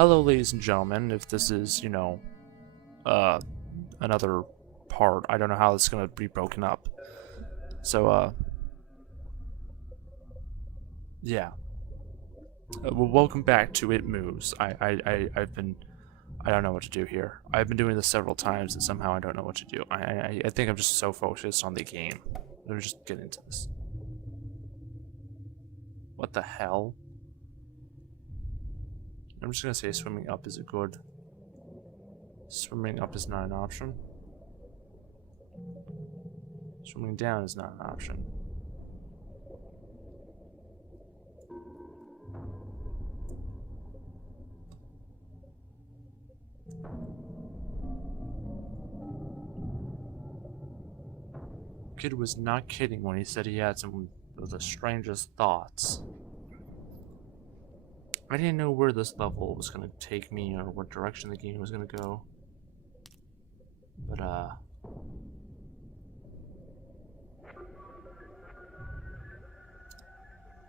Hello, ladies and gentlemen. If this is, uh, another part, I don't know how it's gonna be broken up. So, yeah. Well, welcome back to It Moves. I don't know what to do here. I've been doing this several times, and somehow I don't know what to do. I think I'm just so focused on the game. Let me just get into this. What the hell? I'm just gonna say swimming up is a good. Swimming up is not an option. Swimming down is not an option. Kid was not kidding when he said he had some of the strangest thoughts. I didn't know where this level was gonna take me or what direction the game was gonna go. But,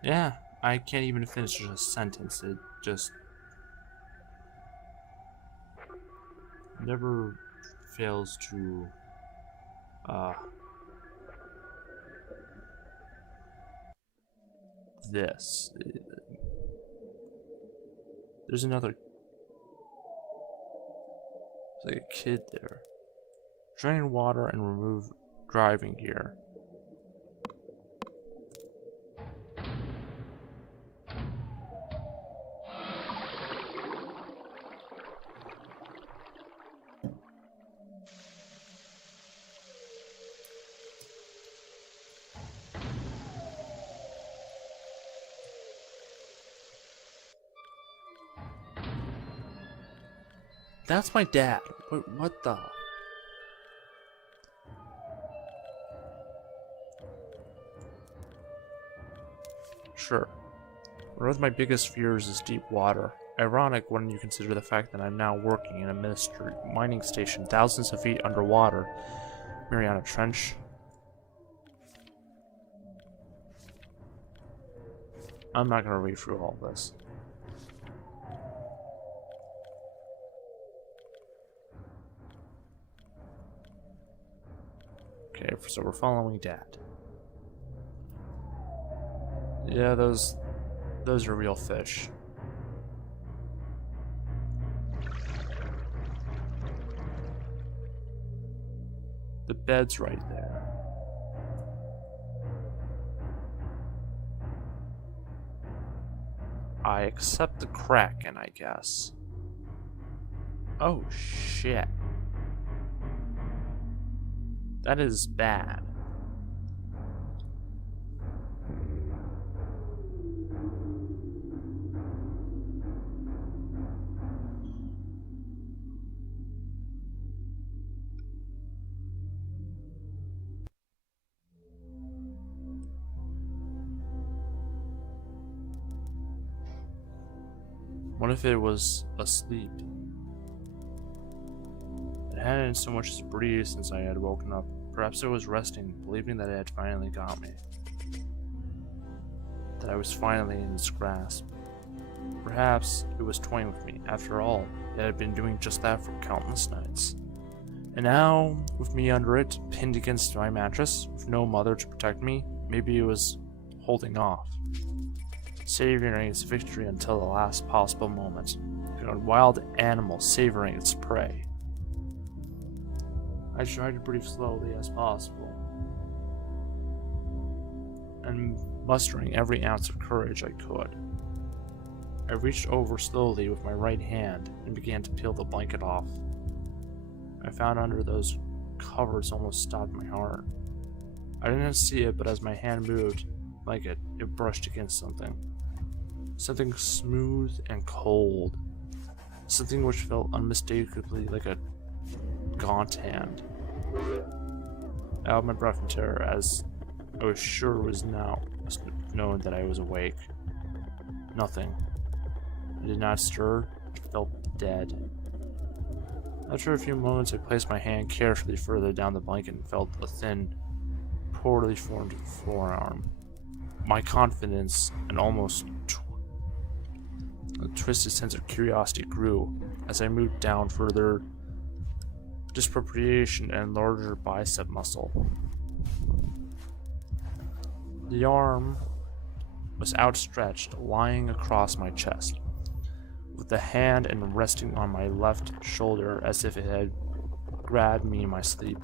yeah, I can't even finish a sentence. It just never fails to, this. There's another. There's like a kid there. Drain water and remove driving gear. That's my dad. Wait, what the? Sure. One of my biggest fears is deep water. Ironic when you consider the fact that I'm now working in a mystery mining station thousands of feet underwater. Mariana Trench. I'm not gonna read through all this. Okay, so we're following Dad. Yeah, those are real fish. The bed's right there. I accept the Kraken, I guess. Oh shit. That is bad. What if it was asleep? It hadn't so much as breathed since I had woken up. Perhaps it was resting, believing that it had finally got me. That I was finally in its grasp. Perhaps it was toying with me. After all, it had been doing just that for countless nights. And now, with me under it, pinned against my mattress, with no mother to protect me, maybe it was holding off. Savoring its victory until the last possible moment. A wild animal savoring its prey. I tried to breathe slowly as possible, and mustering every ounce of courage I could. I reached over slowly with my right hand and began to peel the blanket off. I found under those covers almost stopped my heart. I didn't see it, but as my hand moved, it brushed against something. Something smooth and cold. Something which felt unmistakably like a gaunt hand. I held my breath in terror as I was sure it was now known that I was awake. Nothing. I did not stir. I felt dead. After a few moments, I placed my hand carefully further down the blanket and felt a thin, poorly formed forearm. My confidence and almost A twisted sense of curiosity grew as I moved down further disproportion and larger bicep muscle. The arm was outstretched, lying across my chest, with the hand and resting on my left shoulder as if it had grabbed me in my sleep.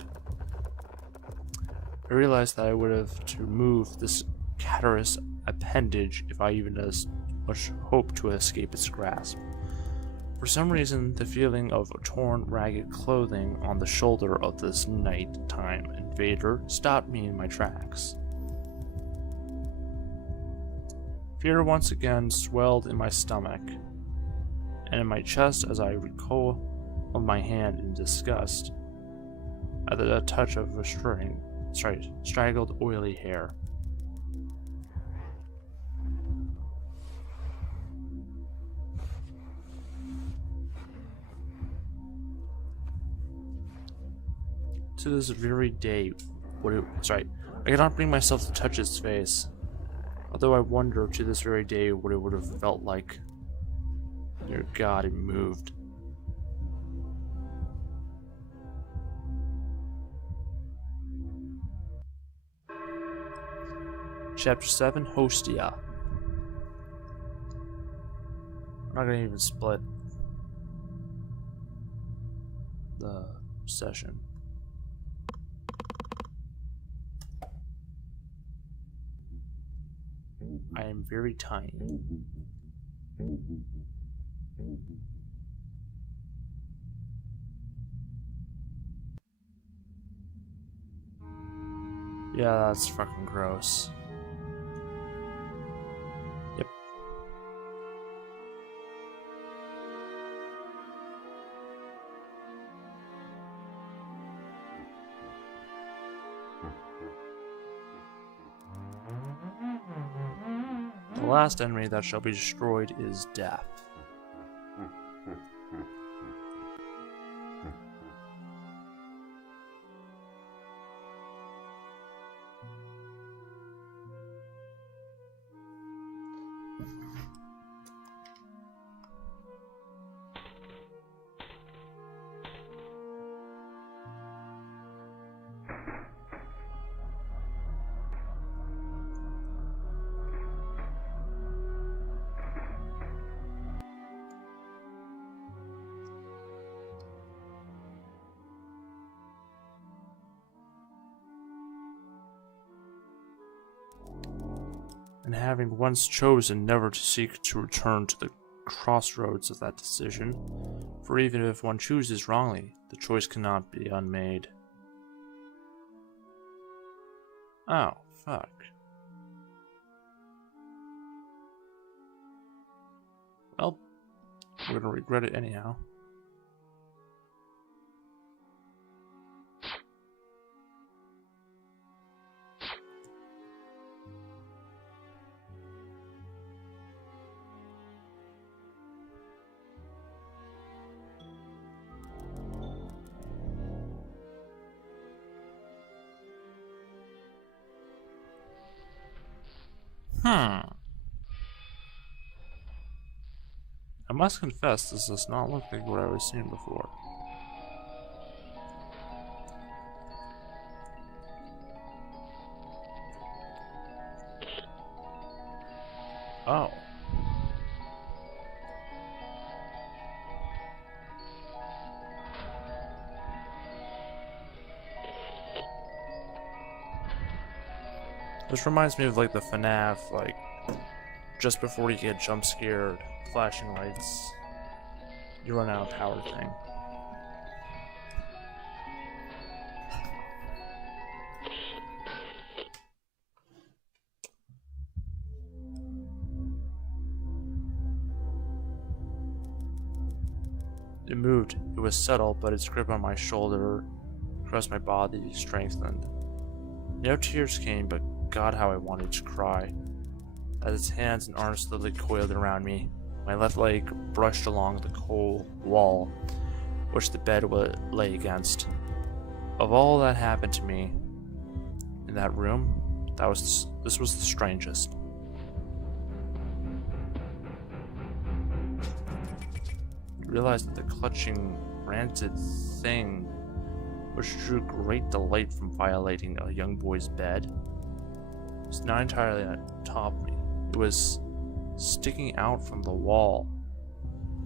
I realized that I would have to move this cadaverous appendage if I even as much hoped to escape its grasp. For some reason, the feeling of torn, ragged clothing on the shoulder of this nighttime invader stopped me in my tracks. Fear once again swelled in my stomach and in my chest as I recoiled my hand in disgust at the touch of a straggled, oily hair. To this very day, I cannot bring myself to touch its face, although I wonder to this very day what it would have felt like. Dear God, it moved. Chapter 7, Hostia. I'm not gonna even split the session. I am very tiny. Yeah, that's fucking gross. Yep. The last enemy that shall be destroyed is death. And having once chosen never to seek to return to the crossroads of that decision, for even if one chooses wrongly, the choice cannot be unmade. Oh, fuck. Well, we're gonna regret it anyhow. I must confess, this does not look like what I was seeing before. Oh. This reminds me of like the FNAF, like just before you get jump scared, flashing lights, you run out of power thing. It moved. It was subtle, but its grip on my shoulder, across my body, strengthened. No tears came, but God, how I wanted to cry. As its hands and arms slowly coiled around me, my left leg brushed along the cold wall, which the bed lay against. Of all that happened to me in that room, this was the strangest. realized that the clutching, rancid thing which drew great delight from violating a young boy's bed was not entirely on top of me. It was sticking out from the wall,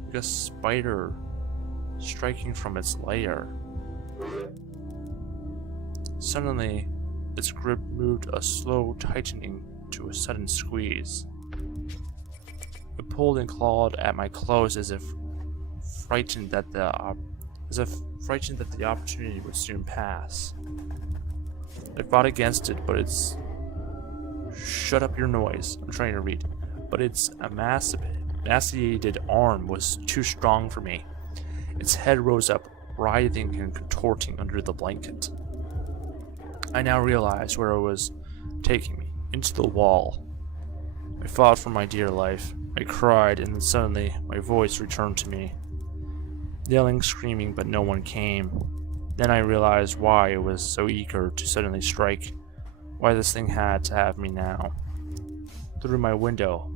like a spider striking from its lair. Suddenly, its grip moved a slow tightening to a sudden squeeze. It pulled and clawed at my clothes as if frightened that the opportunity would soon pass. I fought against it, but its shut up your noise. I'm trying to read. But its emaciated arm was too strong for me. Its head rose up, writhing and contorting under the blanket. I now realized where it was taking me, into the wall. I fought for my dear life. I cried, and then suddenly my voice returned to me. Yelling, screaming, but no one came. Then I realized why it was so eager to suddenly strike, why this thing had to have me now. Through my window,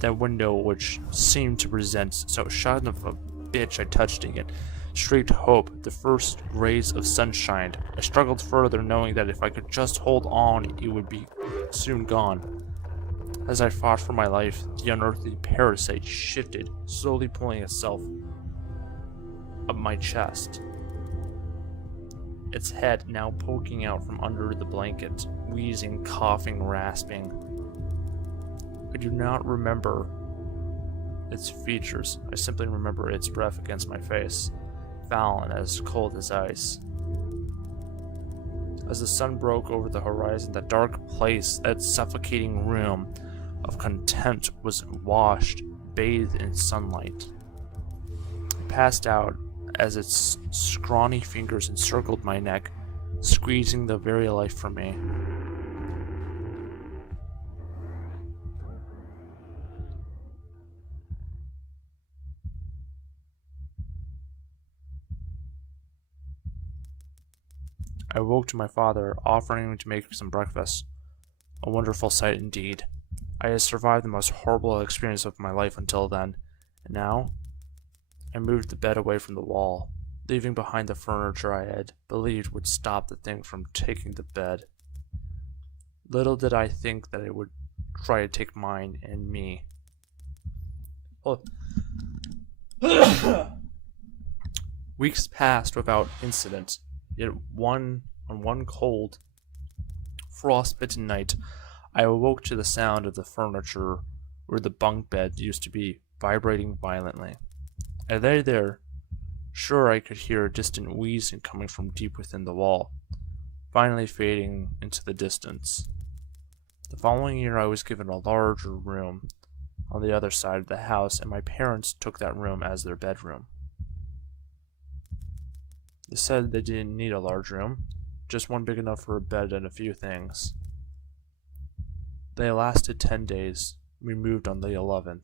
that window which seemed to present so son of a bitch I touched it, streaked hope, the first rays of sunshine. I struggled further, knowing that if I could just hold on, it would be soon gone. As I fought for my life, the unearthly parasite shifted, slowly pulling itself up my chest, its head now poking out from under the blanket, wheezing, coughing, rasping. I do not remember its features. I simply remember its breath against my face, foul and as cold as ice. As the sun broke over the horizon, that dark place, that suffocating room of contempt was washed, bathed in sunlight. I passed out as its scrawny fingers encircled my neck, squeezing the very life from me. I woke to my father offering to make some breakfast. A wonderful sight indeed. I had survived the most horrible experience of my life until then, and now I moved the bed away from the wall, leaving behind the furniture I had believed would stop the thing from taking the bed. Little did I think that it would try to take mine and me. Oh. Weeks passed without incident, yet on one cold, frost-bitten night, I awoke to the sound of the furniture where the bunk bed used to be vibrating violently. I lay there, sure I could hear a distant wheezing coming from deep within the wall, finally fading into the distance. The following year I was given a larger room on the other side of the house, and my parents took that room as their bedroom. They said they didn't need a large room, just one big enough for a bed and a few things. They lasted 10 days. We moved on the 11th.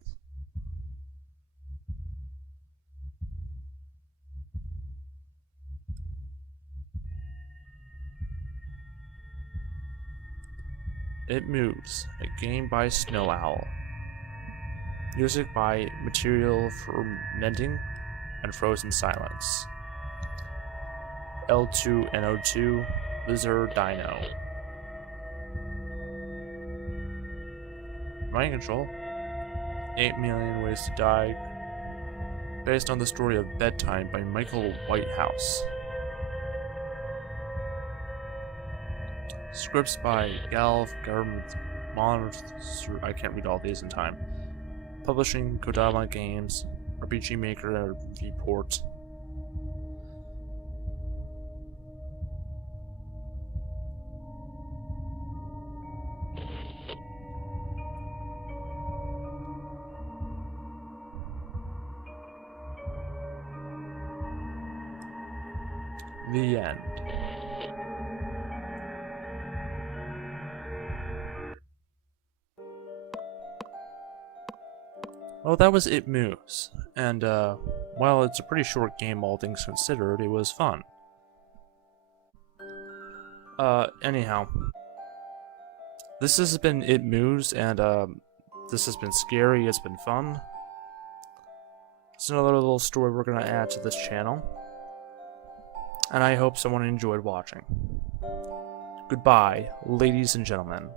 It Moves, a game by Snow Owl. Music by Material for Mending and Frozen Silence. L2NO2, Lizard Dino. Mind Control, 8 Million Ways to Die, based on the story of Bedtime by Michael Whitehouse. Scripts by Galv Garment Monster. I can't read all these in time. Publishing Kodama Games, RPG Maker Report. The end. Well, that was It Moves, and while it's a pretty short game, all things considered, it was fun. Anyhow, this has been It Moves, and this has been scary, it's been fun. It's another little story we're going to add to this channel. And I hope someone enjoyed watching. Goodbye, ladies and gentlemen.